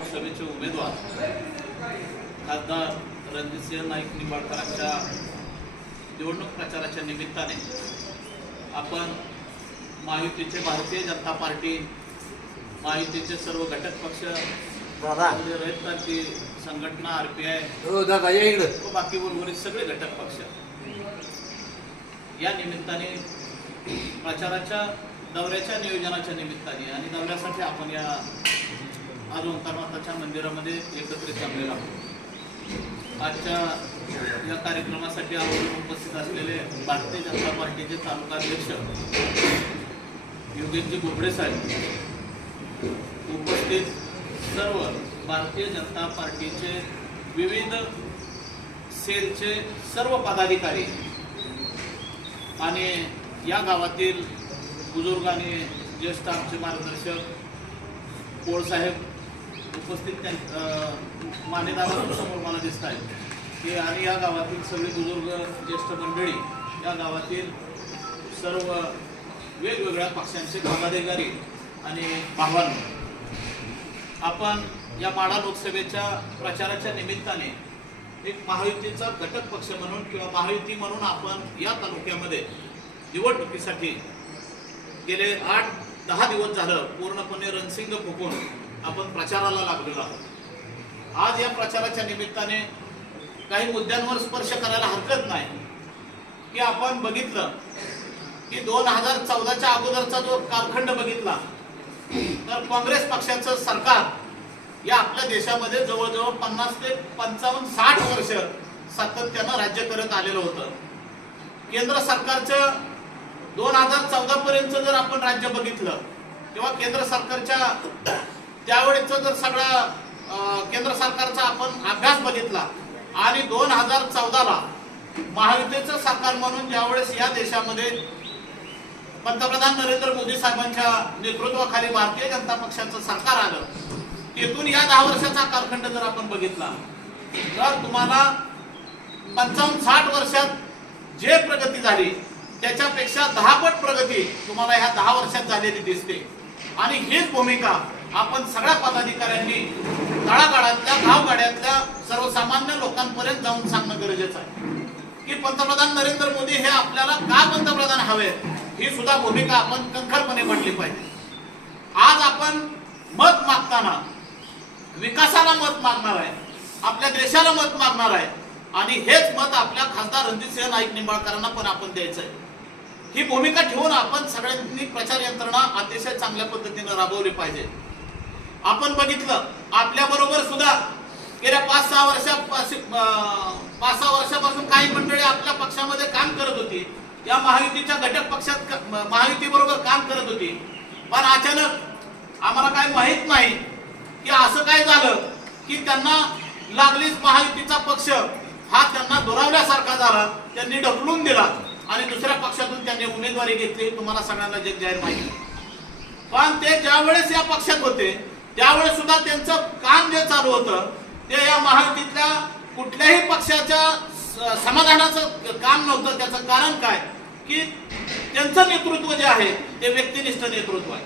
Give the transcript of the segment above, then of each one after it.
लोकसभेचे उमेदवार खासदार रणजितसिंह नाईक निंबाळकरांच्या निवडणूक प्रचाराच्या निमित्ताने आपण महायुतीचे भारतीय जनता पार्टी महायुतीचे सर्व घटक पक्ष दादा. रयत क्रांती संघटना आर पी आय हो बाकी उर्वरित सगळे घटक पक्ष. या निमित्ताने प्रचाराच्या दौऱ्याच्या नियोजनाच्या निमित्ताने आणि दौऱ्यासाठी आपण या आज ओंकारनाथाच्या मंदिरामध्ये एकत्रित जमलेला आहोत. आजच्या या कार्यक्रमासाठी आवर्जून उपस्थित असलेले भारतीय जनता पार्टीचे तालुका अध्यक्ष योगेशजी बोबडे साहेब उपस्थित सर्व भारतीय जनता पार्टीचे विविध सेलचे सर्व पदाधिकारी आणि या गावातील बुजुर्ग आणि ज्येष्ठ आमचे मार्गदर्शक पोळसाहेब उपस्थित त्यां मान्यतावर समोर मला दिसत आहेत की आणि या गावातील सगळे बुजुर्ग ज्येष्ठ मंडळी या गावातील सर्व वेगवेगळ्या पक्षांचे पदाधिकारी आणि आव्हान. आपण या माढा लोकसभेच्या प्रचाराच्या निमित्ताने एक महायुतीचा घटक पक्ष म्हणून किंवा महायुती म्हणून आपण या तालुक्यामध्ये निवडणुकीसाठी गेले आठ दहा दिवस झालं पूर्णपणे रणसिंग फुकून आपण प्रचाराला लागलेलो आहोत. आज या प्रचाराच्या निमित्ताने काही मुद्द्यांवर स्पर्श करायला हरकत नाही. की आपण बघितलं की दोन हजार चौदाच्या अगोदरचा जो कालखंड बघितला तर काँग्रेस पक्षाचं सरकार या आपल्या देशामध्ये जवळजवळ पन्नास ते पंचावन्न साठ वर्ष सातत्यानं राज्य करत आलेलं होतं. केंद्र सरकारचं दोन हजार चौदा पर्यंत जर आपण राज्य बघितलं किंवा केंद्र सरकारच्या त्यावेळेचं जर सगळा केंद्र सरकारचा आपण अभ्यास बघितला आणि दोन हजार चौदाला महायुतीचं सरकार म्हणून ज्यावेळेस या देशामध्ये पंतप्रधान नरेंद्र मोदी साहेबांच्या नेतृत्वाखाली भारतीय जनता पक्षाचं सरकार आलं तेथून या दहा वर्षाचा कालखंड जर आपण बघितला तर तुम्हाला पंचावन्न साठ वर्षात जे प्रगती झाली त्याच्यापेक्षा दहापट प्रगती तुम्हाला ह्या दहा वर्षात झालेली दिसते. आणि हीच भूमिका आपण सगळ्या पदाधिकाऱ्यांनी तळागाळातल्या गावगाड्यातल्या सर्वसामान्य लोकांपर्यंत जाऊन सांगणं गरजेचं आहे. की पंतप्रधान नरेंद्र मोदी हे आपल्याला का पंतप्रधान हवे? ही सुद्धा भूमिका आपण कणखरपणे मांडली पाहिजे. आज आपण मत मागताना विकासाला मत मागणार आहे आपल्या देशाला मत मागणार आहे आणि हेच मत आपल्या खासदार रणजितसिंह नाईक निंबाळकरांना पण आपण द्यायचं आहे. ही भूमिका ठेवून आपण सगळ्यांनी प्रचार यंत्रणा अतिशय चांगल्या पद्धतीने राबवली पाहिजे. आपण बघितलं आपल्या बरोबर सुद्धा गेल्या पाच सहा वर्षापासून पाच सहा वर्षापासून काही मंडळी आपल्या पक्षामध्ये काम करत होती. या महायुतीच्या घटक पक्षात महायुती बरोबर काम करत होती. पण अचानक आम्हाला काय माहीत नाही की असं काय झालं की त्यांना लागलीच महायुतीचा पक्ष हा त्यांना दुरावल्यासारखा झाला त्यांनी ढकलून दिला आणि दुसऱ्या पक्षातून त्यांनी उमेदवारी घेतली. तुम्हाला सगळ्यांना जग जाहीर माहिती पण ते ज्यावेळेस या पक्षात होते त्यावेळेस सुद्धा त्यांचं काम जे चालू होतं ते या महायुतीतल्या कुठल्याही पक्षाच्या समाधानाचं काम नव्हतं. त्याचं कारण काय? की त्यांचं नेतृत्व जे आहे ते व्यक्तिनिष्ठ नेतृत्व आहे.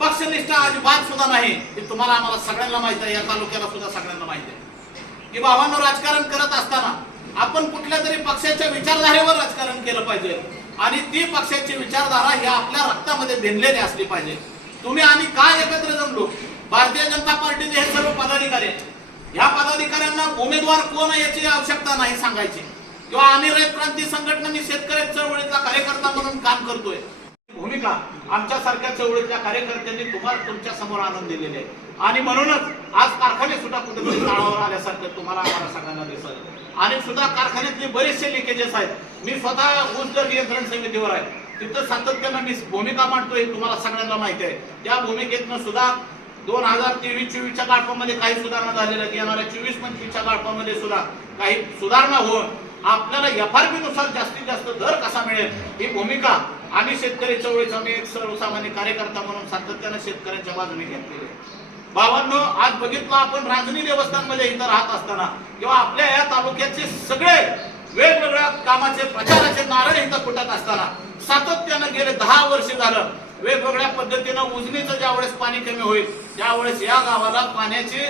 पक्षनिष्ठ अजिबात सुद्धा नाही हे तुम्हाला आम्हाला सगळ्यांना माहीत आहे. या तालुक्याला सुद्धा सगळ्यांना माहीत आहे. की बाबांनो राजकारण करत असताना आपण कुठल्या तरी पक्षाच्या विचारधारेवर राजकारण केलं पाहिजे. आणि ती पक्षाची विचारधारा ही आपल्या रक्तामध्ये भिनलेली असली पाहिजे. तुम्ही आम्ही काय एकत्र जमलो? भारतीय जनता पार्टीचे हे सर्व पदाधिकारी आहेत. ह्या पदाधिकाऱ्यांना उमेदवार कोण याची आवश्यकता नाही सांगायची. किंवा आम्ही रयत क्रांती संघटना मी शेतकरी चळवळीचा कार्यकर्ता म्हणून काम करतोय. भूमिका आमच्या सारख्या चळवळीतल्या कार्यकर्त्यांनी तुम्हाला तुमच्यासमोर आणून दिलेली आहे. आणि म्हणूनच आज कारखाने सुद्धा कुठेतरी तळावर आल्यासारखं तुम्हाला आम्हाला सगळ्यांना दिसत आणि सुद्धा कारखान्यातले बरेचसे लिकेजेस आहेत. मी स्वतः ऊस दर नियंत्रण समितीवर आहे. तिथं सातत्यानं मी भूमिका मांडतोय हे तुम्हाला सगळ्यांना माहिती आहे त्या भूमिकेतनं सुद्धा दोन हजार तेवीस चोवीसच्या काळपामध्ये काही सुधारणा झालेल्या आहेत. येणाऱ्या चोवीस पंचवीसच्या काळपामध्ये सुद्धा काही सुधारणा होऊन आपल्याला एफ आर पी नुसार जास्तीत जास्त दर कसा मिळेल ही भूमिका आम्ही शेतकरी चळवळीचा मी एक सर्वसामान्य कार्यकर्ता म्हणून सातत्यानं शेतकऱ्यांच्या बाजूने घेतलेली आहे भावांनो आज बघितलं आपण रांजणी देवस्थानमध्ये इथं राहत असताना किंवा आपल्या या तालुक्याचे सगळे वेगवेगळ्या कामाचे प्रचाराचे नारळ इथं फुटत असताना सातत्यानं गेले दहा वर्ष झालं वेगवेगळ्या पद्धतीनं उजनीचं ज्यावेळेस पाणी कमी होईल त्यावेळेस या गावाला पाण्याची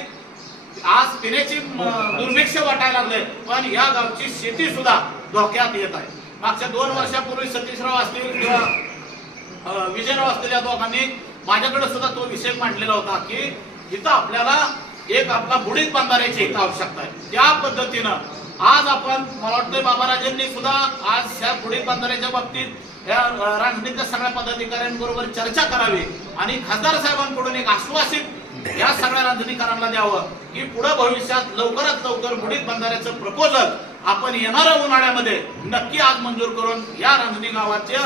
आज पिण्याची दुर्भिक्ष वाटायला लागले पण या गावची शेती सुद्धा धोक्यात येत आहे. मागच्या दोन वर्षापूर्वी सतीशराव असतील किंवा विजयराव असतील या दोघांनी माझ्याकडे सुद्धा तो विषय मांडलेला होता की इथं आपल्याला एक आपला बुडीत बांधाऱ्याची इथं आवश्यकता आहे. त्या पद्धतीनं आज आपण मला वाटतं बाबाराजांनी सुद्धा आज ह्या बुडीत बांधाऱ्याच्या बाबतीत या अ, सगळ्या पदाधिकाऱ्यांबरोबर चर्चा करावी आणि खासदार साहेबांकडून एक आश्वासित या सगळ्या रांजणीकरांना द्यावं की पुढे भविष्यात लवकरात लवकर बुडीत बंधाऱ्याचं प्रपोजल आपण येणाऱ्या उन्हाळ्यामध्ये नक्की आज मंजूर करून या रांजणी गावाच्या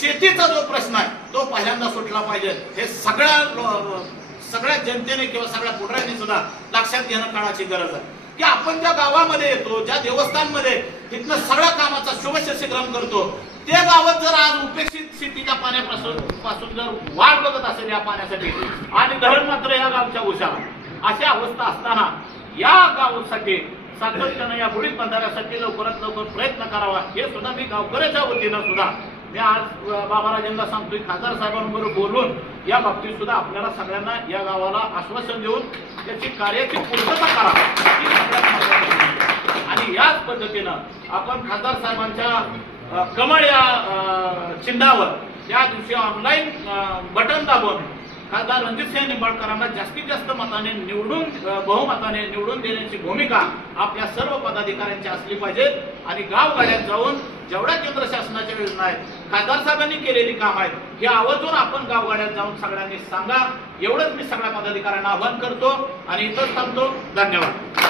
शेतीचा जो प्रश्न आहे तो पहिल्यांदा सुटला पाहिजे. हे सगळ्या सगळ्या जनतेने किंवा सगळ्या पुढऱ्यांनी सुद्धा लक्षात घेणं काळाची गरज आहे. की आपण ज्या गावामध्ये येतो ज्या देवस्थानमध्ये तिथनं सगळ्या कामाचा शुभशस्यक्रम करतो ते गावात जर आज उपेक्षित शेतीच्या पाण्यापासून पासून जर वाट बघत असेल या पाण्यासाठी आणि धरण मात्र या गावच्या उशाला अशी अवस्था असताना या गावासाठी सातत्यानं या बुडीत बंधाऱ्यासाठी लवकरात लवकर प्रयत्न करावा हे सुद्धा मी गावकऱ्याच्या वतीनं सुद्धा मी आज बाबाराजेंना सांगतोय. खासदार साहेबांबरोबर बोलून या बाबतीत सुद्धा आपल्याला सगळ्यांना या गावाला आश्वासन देऊन त्याची कार्याची पूर्तता करा आणि याच पद्धतीनं आपण खासदार साहेबांच्या कमळ या चिन्हावर या दिवशी ऑनलाईन बटन दाबून खासदार रणजितसिंह निंबाळकरांना जास्तीत जास्त मताने निवडून बहुमताने निवडून देण्याची भूमिका आपल्या सर्व पदाधिकाऱ्यांची असली पाहिजे. आणि गावगाड्यात जाऊन जेवढ्या केंद्र शासनाच्या योजना आहेत खासदार साहेबांनी केलेली काम आहेत हे आवर्जून आपण गावगाड्यात जाऊन सगळ्यांनी सांगा. एवढंच मी सगळ्या पदाधिकाऱ्यांना आवाहन करतो आणि इथंच थांबतो. धन्यवाद.